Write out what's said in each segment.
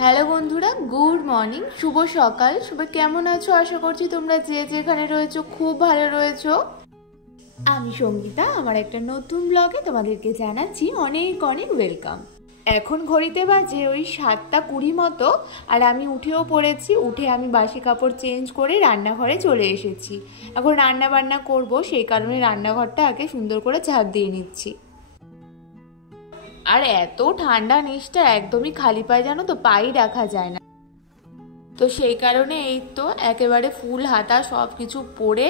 Hello বন্ধুরা, good morning, শুভ সকাল। সবাই কেমন আছো? আশা করছি তোমরা যে যেখানে রয়েছো খুব ভালো রয়েছো। আমি সঙ্গীতা, আমার একটা নতুন ব্লগে তোমাদেরকে জানাচ্ছি অনেক অনেক ওয়েলকাম। এখন ঘড়িতে বাজে ওই 7:20 মতো, আর আমি উঠেও পড়েছি। উঠে আমি বাসি কাপড় চেঞ্জ করে রান্নাঘরে চলে এসেছি। এখন রান্না বান্না করবো, সেই কারণে রান্নাঘরটা আগে সুন্দর করে ঝাঁপ দিয়ে নিচ্ছি। আর এত ঠান্ডা, নিচটা একদমই খালি পায়ে, জানো তো, পাই রাখা যায় না। তো সেই কারণে এই তো একেবারে ফুল হাতা সব কিছু পরে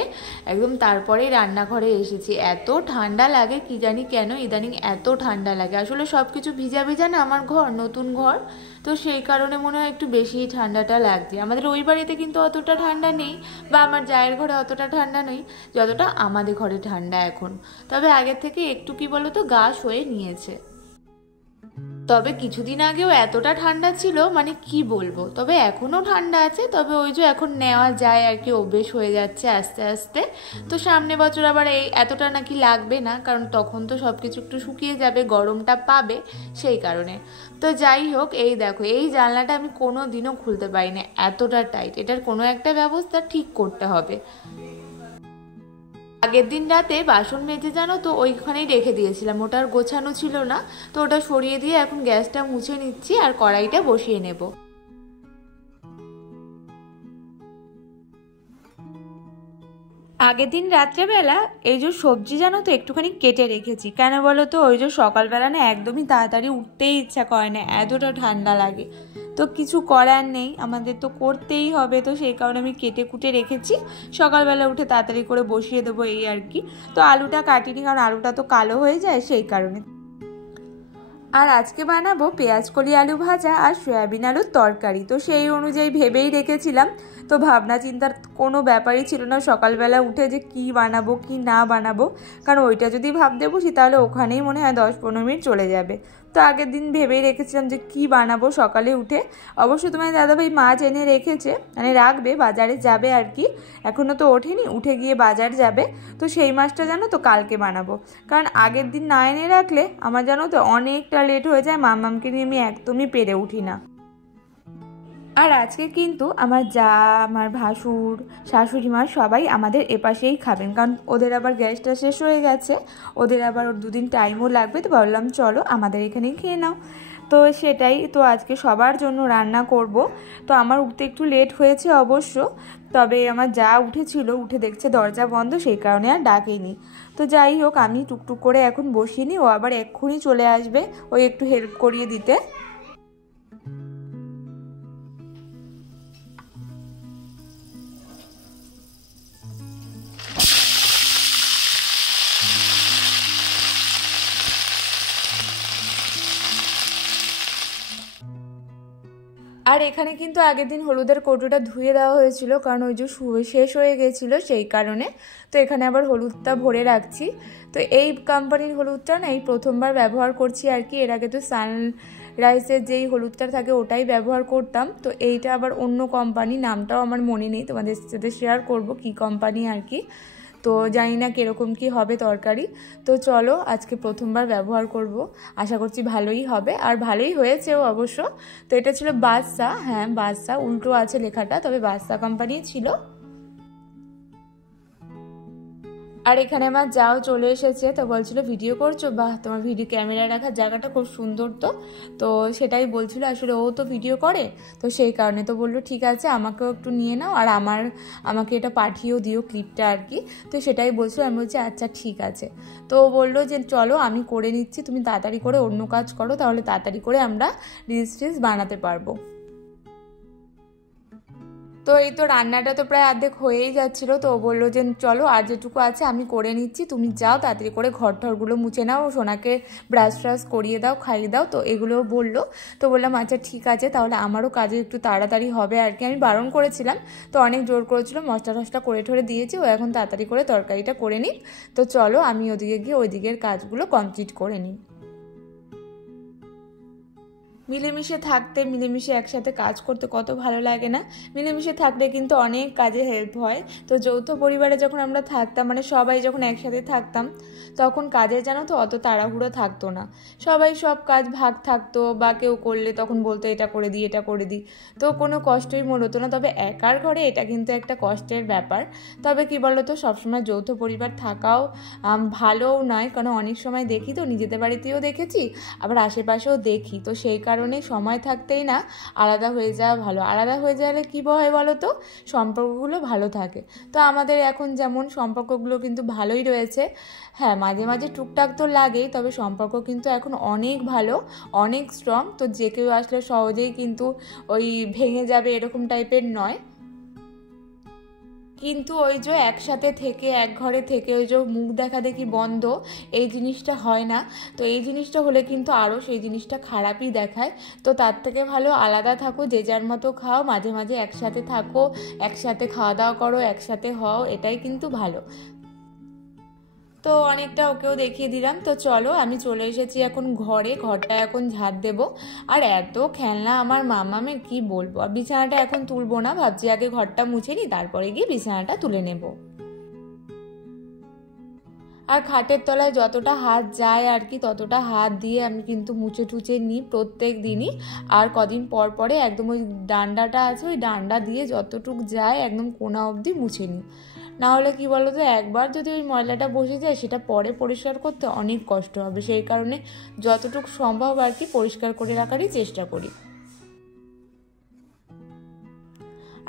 একদম তারপরেই রান্নাঘরে এসেছি। এত ঠান্ডা লাগে, কি জানি কেন ইদানিং এত ঠান্ডা লাগে। আসলে সব কিছু ভিজা ভিজা না, আমার ঘর নতুন ঘর, তো সেই কারণে মনে হয় একটু বেশিই ঠান্ডাটা লাগছে। আমাদের ওই বাড়িতে কিন্তু অতটা ঠান্ডা নেই, বা আমার জায়ের ঘরে অতটা ঠান্ডা নেই যতটা আমাদের ঘরে ঠান্ডা এখন। তবে আগের থেকে একটু কি বলো তো গা সয়ে নিয়েছে। তবে কিছুদিন আগেও এতটা ঠান্ডা ছিল, মানে কি বলবো। তবে এখনও ঠান্ডা আছে, তবে ওই যে এখন নেওয়া যায় আর কি, অভ্যেস হয়ে যাচ্ছে আস্তে আস্তে। তো সামনে বছর আবার এই এতটা নাকি লাগবে না, কারণ তখন তো সব কিছু একটু শুকিয়ে যাবে, গরমটা পাবে, সেই কারণে। তো যাই হোক, এই দেখো, এই জানলাটা আমি কোনো দিনও খুলতে পারি না, এতটা টাইট। এটার কোনো একটা ব্যবস্থা ঠিক করতে হবে। আগের দিন রাতে বাসন মেজে, জানো তো, ওইখানেই রেখে দিয়েছিলাম, ওটা আর গোছানো ছিল না। তো ওটা সরিয়ে দিয়ে এখন গ্যাসটা মুছে নিচ্ছি আর কড়াইটা বসিয়ে নেব। আগের দিন রাত্রেবেলা এই যে সবজি, জানো তো, একটুখানি কেটে রেখেছি। কেন বলো তো, ওই যে সকালবেলা না একদমই তাড়াতাড়ি উঠতেই ইচ্ছা করে না, এতটা ঠান্ডা লাগে। তো কিছু করার নেই, আমাদের তো করতেই হবে। তো সেই কারণে আমি কেটে কুটে রেখেছি, সকালবেলা উঠে তাড়াতাড়ি করে বসিয়ে দেবো, এই আর কি। তো আলুটা কাটিনি, কারণ আলুটা তো কালো হয়ে যায়, সেই কারণে। আর আজকে বানাবো পেঁয়াজকলি আলু ভাজা আর সয়াবিন আলুর তরকারি। তো সেই অনুযায়ী ভেবেই রেখেছিলাম। তো ভাবনা চিন্তার কোনো ব্যাপারই ছিল না সকালবেলা উঠে যে কি বানাবো কি না বানাবো, কারণ ওইটা যদি ভাবতে বসি তাহলে ওখানেই মনে হয় 10-15 মিনিট চলে যাবে। তো আগের দিন ভেবেই রেখেছিলাম যে কি বানাবো সকালে উঠে। অবশ্য তোমার দাদাভাই মাছ এনে রেখেছে, মানে রাখবে, বাজারে যাবে আর কি। এখনও তো ওঠেনি, উঠে গিয়ে বাজার যাবে। তো সেই মাছটা জানো তো কালকে বানাবো, কারণ আগের দিন না এনে রাখলে আমার জানো তো অনেকটা লেট হয়ে যায়, মাম্মামকে নিয়ে আমি একদমই পেরে উঠি না। আর আজকে কিন্তু আমার যা, আমার ভাসুর, শাশুড়ি মা সবাই আমাদের এপাশেই খাবেন, কারণ ওদের আবার গ্যাসটা শেষ হয়ে গেছে, ওদের আবার 2 দিন টাইমও লাগবে। তো ভাবলাম চলো আমাদের এখানেই খেয়ে নাও। তো সেটাই তো, আজকে সবার জন্য রান্না করব। তো আমার উঠতে একটু লেট হয়েছে অবশ্য, তবে আমার যা উঠেছিল, উঠে দেখছে দরজা বন্ধ, সেই কারণে আর ডাকেনি। তো যাই হোক, আমি টুকটুক করে এখন বসিয়ে নিই, ও আবার এক্ষুনি চলে আসবে ওই একটু হেল্প করিয়ে দিতে। আর এখানে কিন্তু আগের দিন হলুদের কৌটোটা ধুয়ে দেওয়া হয়েছিল, কারণ ওই যে শেষ হয়ে গেছিলো, সেই কারণে। তো এখানে আবার হলুদটা ভরে রাখছি। তো এই কোম্পানির হলুদটা না এই প্রথমবার ব্যবহার করছি আর কি। এর আগে তো সানরাইজের যেই হলুদটা থাকে ওটাই ব্যবহার করতাম। তো এইটা আবার অন্য কোম্পানি, নামটাও আমার মনে নেই, তোমাদের সাথে শেয়ার করব কি কোম্পানি আর কি। তো জানি না কীরকম কী হবে তরকারি। তো চলো, আজকে প্রথমবার ব্যবহার করব, আশা করছি ভালোই হবে, আর ভালোই হয়েছেও অবশ্য। তো এটা ছিল বাদশা, হ্যাঁ বাদশা, উল্টো আছে লেখাটা, তবে বাদশা কোম্পানি ছিল। আর এখানে আমার যাও চলে এসেছে। তো বলছিল ভিডিও করছো, বাহ তোমার ভিডিও ক্যামেরা রাখার জায়গাটা খুব সুন্দর। তো তো সেটাই বলছিল, আসলে ও তো ভিডিও করে, তো সেই কারণে। তো বললো ঠিক আছে, আমাকেও একটু নিয়ে নাও, আর আমাকে এটা পাঠিয়েও দিও ক্লিপটা আর কি। তো সেটাই বলছিল, আমি বলছি আচ্ছা ঠিক আছে। তো ও বললো যে চলো আমি করে নিচ্ছি, তুমি তাড়াতাড়ি করে অন্য কাজ করো, তাহলে তাড়াতাড়ি করে আমরা রিলস বানাতে পারবো। তো এই তো রান্নাটা তো প্রায় অর্ধেক হয়েই যাচ্ছিলো। তো ও বললো যে চলো আর যেটুকু আছে আমি করে নিচ্ছি, তুমি যাও তাড়াতাড়ি করে ঘর ঠরগুলো মুছে নাও, সোনাকে ব্রাশ ট্রাশ করিয়ে দাও, খাইয়ে দাও। তো এগুলোও বললো। তো বললাম আচ্ছা ঠিক আছে, তাহলে আমারও কাজে একটু তাড়াতাড়ি হবে আর কি। আমি বারণ করেছিলাম, তো অনেক জোর করেছিল, মশলা টশলা করে ঠরে দিয়েছি, ও এখন তাড়াতাড়ি করে তরকারিটা করে নিই। তো চলো আমি ওদিকে গিয়ে ওই দিকের কাজগুলো কমপ্লিট করে নিই। মিলেমিশে থাকতে, মিলেমিশে একসাথে কাজ করতে কত ভালো লাগে না? মিলেমিশে থাকলে কিন্তু অনেক কাজে হেল্প হয়। তো যৌথ পরিবারে যখন আমরা থাকতাম, মানে সবাই যখন একসাথে থাকতাম, তখন কাজের জানো তো অত তাড়াহুড়ো থাকতো না। সবাই সব কাজ ভাগ থাকতো, বা কেউ করলে তখন বলতো এটা করে দিই, এটা করে দিই, তো কোনো কষ্টই মনে হতো না। তবে একার ঘরে এটা কিন্তু একটা কষ্টের ব্যাপার। তবে কি বলো তো, সবসময় যৌথ পরিবার থাকাও ভালোও নয়, কারণ অনেক সময় দেখি তো, নিজেদের বাড়িতেও দেখেছি, আবার আশেপাশেও দেখি, তো সেই কারণে সময় থাকতেই না আলাদা হয়ে যাওয়া ভালো। আলাদা হয়ে গেলে কী হয় বলো তো, সম্পর্কগুলো ভালো থাকে। তো আমাদের এখন যেমন সম্পর্কগুলো কিন্তু ভালোই রয়েছে। হ্যাঁ, মাঝে মাঝে টুকটাক তো লাগেই, তবে সম্পর্ক কিন্তু এখন অনেক ভালো, অনেক স্ট্রং। তো যে কেউ আসলে সহজেই কিন্তু ওই ভেঙে যাবে এরকম টাইপের নয়। কিন্তু ওই যে একসাথে থেকে, এক ঘরে থেকে ওই যে মুখ দেখা দেখি বন্ধ, এই জিনিসটা হয় না। তো এই জিনিসটা হলে কিন্তু আরও সেই জিনিসটা খারাপই দেখায়। তো তার থেকে ভালো আলাদা থাকো, যে যার মতো খাও, মাঝে মাঝে একসাথে থাকো, একসাথে খাওয়া দাওয়া করো, একসাথে হও, এটাই কিন্তু ভালো। তো অনেকটা ওকেও দেখিয়ে দিলাম। তো চলো, আমি চলে এসেছি এখন ঘরে, ঘরটা এখন ঝাড় দেবো। আর এত খেলনা আমার মামামের কি বলবো। আর বিছানাটা এখন তুলবো না, ভাবছি আগে ঘরটা মুছে নিই, তারপরে গিয়ে বিছানাটা তুলে নেব। আর খাটের তলায় যতটা হাত যায় আর কি, ততটা হাত দিয়ে আমি কিন্তু মুছে টুছে নিই প্রত্যেক দিনই। আর কদিন পর পরে একদম ওই ডান্ডাটা আছে, ওই ডান্ডা দিয়ে যতটুক যায় একদম কোনা অবধি মুছে নিই। না হলে কি বলো তো, একবার যদি ওই ময়লাটা বসে যায়, সেটা পরে পরিষ্কার করতে অনেক কষ্ট হবে। সেই কারণে যতটুকু সম্ভব আর কি পরিষ্কার করে রাখারই চেষ্টা করি।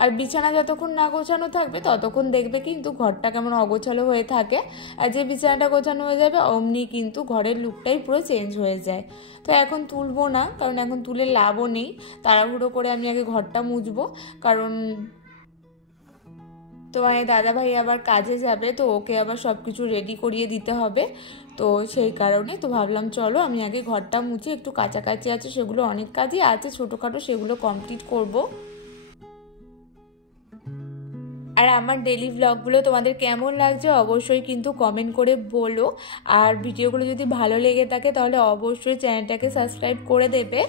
আর বিছানা যতক্ষণ না গোছানো থাকবে, ততক্ষণ দেখবে কিন্তু ঘরটা কেমন অগোছালো হয়ে থাকে। আর যে বিছানাটা গোছানো হয়ে যাবে, অমনি কিন্তু ঘরের লুকটাই পুরো চেঞ্জ হয়ে যায়। তো এখন তুলবো না, কারণ এখন তুলে লাভও নেই। তাড়াহুড়ো করে আমি আগে ঘরটা মুছবো, কারণ তোমার দাদাভাই আবার কাজে যাবে, তো ওকে আবার সব কিছু রেডি করিয়ে দিতে হবে। তো সেই কারণে তো ভাবলাম চলো আমি আগে ঘরটা মুছে, একটু কাছাকাছি আছে সেগুলো, অনেক কাজই আছে ছোটোখাটো, সেগুলো কমপ্লিট করব। আর আমার ডেলি ব্লগগুলো তোমাদের কেমন লাগছে অবশ্যই কিন্তু কমেন্ট করে বলো। আর ভিডিওগুলো যদি ভালো লেগে থাকে তাহলে অবশ্যই চ্যানেলটাকে সাবস্ক্রাইব করে দেবে।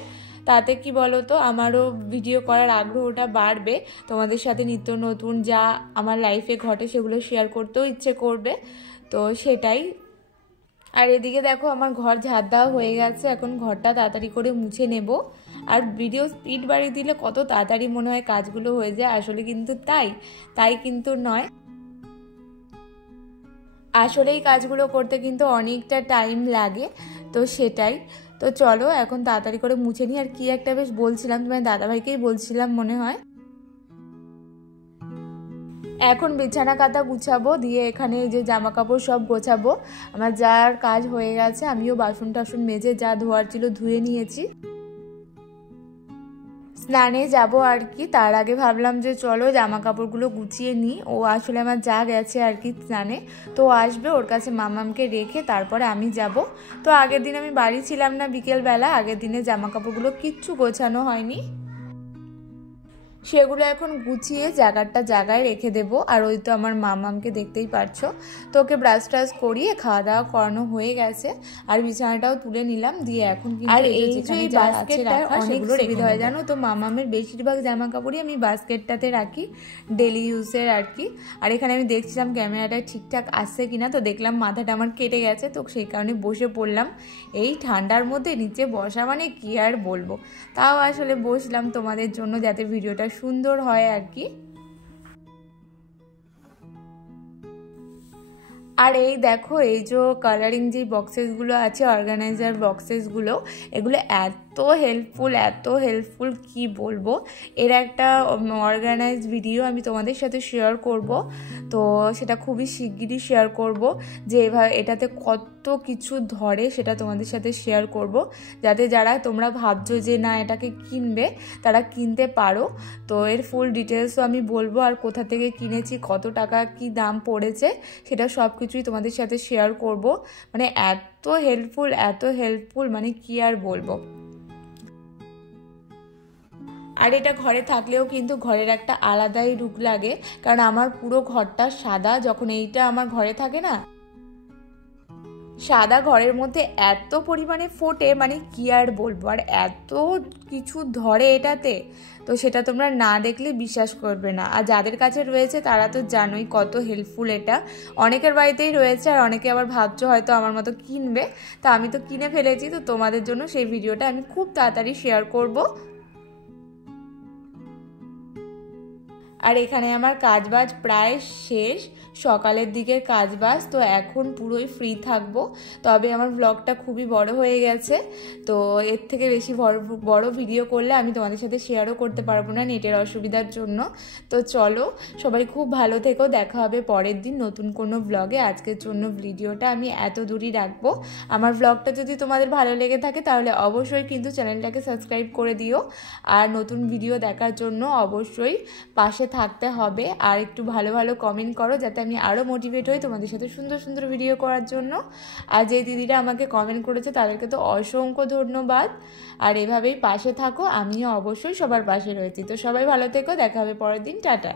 তাতে কি বলো তো, আমারও ভিডিও করার আগ্রহটা বাড়বে। তোমাদের সাথে নিত্য নতুন যা আমার লাইফে ঘটে সেগুলো শেয়ার করতেও ইচ্ছে করবে, তো সেটাই। আর এদিকে দেখো আমার ঘর ঝাড় দেওয়া হয়ে গেছে, এখন ঘরটা তাড়াতাড়ি করে মুছে নেব। আর ভিডিও স্পিড বাড়িয়ে দিলে কত তাড়াতাড়ি মনে হয় কাজগুলো হয়ে যায়, আসলে কিন্তু তাই কিন্তু নয়। আসলে এই কাজগুলো করতে কিন্তু অনেকটা টাইম লাগে, তো সেটাই। তো চলো এখন তাড়াতাড়ি করে মুছে নিই। আর কি একটা বেশ বলছিলাম, তোমার দাদাভাইকেই বলছিলাম মনে হয়। এখন বিছানা কাঁথা গুছাবো, দিয়ে এখানে এই যে জামা কাপড় সব গোছাবো। আমার যার কাজ হয়ে গেছে, আমিও বাসন টাসন মেজে যা ধোয়ার ছিল ধুয়ে নিয়েছি। স্নানে যাব আর কি, তার আগে ভাবলাম যে চলো জামা কাপড়গুলো গুছিয়ে নিই। ও আসলে আমার যা গেছে আর কি স্নানে, তো আসবে, ওর কাছে মামামকে রেখে তারপরে আমি যাব। তো আগের দিন আমি বাড়ি ছিলাম না, বিকেলবেলা, আগের দিনে জামা কাপড়গুলো কিচ্ছু গোছানো হয়নি, সেগুলো এখন গুছিয়ে জায়গায় রেখে দেবো। আর ওই তো আমার মামামকে দেখতেই পারছো, তো ওকে ব্রাশ ট্রাশ করিয়ে খাওয়া দাওয়া করানো হয়ে গেছে। আর বিছানাটাও তুলে নিলাম, দিয়ে এখন আর এই যে বাস্কেটটা অনেক সুবিধা হয় জানো তো, মামামের বেশিরভাগ জামা কাপড়ই আমি বাস্কেটটাতে রাখি, ডেলি ইউজের আর কি। আর এখানে আমি দেখছিলাম ক্যামেরাটা ঠিকঠাক আসছে কিনা, তো দেখলাম মাথাটা আমার কেটে গেছে, তো সেই কারণে বসে পড়লাম। এই ঠান্ডার মধ্যে নিচে বসা মানে কি আর বলবো, তাও আসলে বসলাম তোমাদের জন্য, যাতে ভিডিওটা সুন্দর হয় আর কি। আর এই দেখো, এই যে কালারিং যে বক্সেসগুলো আছে, অর্গানাইজার বক্সেসগুলো, এগুলো এত হেল্পফুল কি বলবো। এর একটা অর্গানাইজ ভিডিও আমি তোমাদের সাথে শেয়ার করব, তো সেটা খুবই শিগগিরই শেয়ার করব, যে এভাবে এটাতে কত কিছু ধরে সেটা তোমাদের সাথে শেয়ার করব, যাতে যারা তোমরা ভাবছো যে না এটাকে কিনবে, তারা কিনতে পারো। তো এর ফুল ডিটেলসও আমি বলবো, আর কোথা থেকে কিনেছি, কত টাকা কি দাম পড়েছে, সেটা সব কিছুই তোমাদের সাথে শেয়ার করব। মানে এত হেল্পফুল মানে কি আর বলবো। আর এটা ঘরে থাকলেও কিন্তু ঘরের একটা আলাদাই লুক লাগে, কারণ আমার পুরো ঘরটা সাদা, যখন এইটা আমার ঘরে থাকে না, সাদা ঘরের মধ্যে এত পরিমাণে ফোটে, মানে কি আর বলবো, আর এত কিছু ধরে এটাতে, তো সেটা তোমরা না দেখলে বিশ্বাস করবে না। আর যাদের কাছে রয়েছে তারা তো জানোই কত হেল্পফুল এটা। অনেকের বাড়িতেই রয়েছে, আর অনেকে আবার ভাবছো হয়তো আমার মতো কিনবে, তো আমি তো কিনে ফেলেছি, তো তোমাদের জন্য সেই ভিডিওটা আমি খুব তাড়াতাড়ি শেয়ার করব। আর এখানে আমার কাজবাজ প্রায় শেষ, সকালের দিকের কাজবাজ, তো এখন পুরোই ফ্রি থাকবো। তবে আমার ব্লগটা খুবই বড় হয়ে গেছে, তো এর থেকে বেশি বড় ভিডিও করলে আমি তোমাদের সাথে শেয়ারও করতে পারবো না নেটের অসুবিধার জন্য। তো চলো, সবাই খুব ভালো থেকো, দেখা হবে পরের দিন নতুন কোনো ব্লগে। আজকের জন্য ভিডিওটা আমি এত দূরই রাখবো। আমার ব্লগটা যদি তোমাদের ভালো লেগে থাকে তাহলে অবশ্যই কিন্তু চ্যানেলটাকে সাবস্ক্রাইব করে দিও, আর নতুন ভিডিও দেখার জন্য অবশ্যই পাশে থাকতে হবে। আর একটু ভালো ভালো কমেন্ট করো যাতে আমি আরও মোটিভেট হই তোমাদের সাথে সুন্দর সুন্দর ভিডিও করার জন্য। আর যে দিদিরা আমাকে কমেন্ট করেছে তাদেরকে তো অসংখ্য ধন্যবাদ। আর এভাবেই পাশে থাকো, আমিও অবশ্যই সবার পাশে রয়েছি। তো সবাই ভালো থেকো, দেখা হবে পরের দিন, টাটা।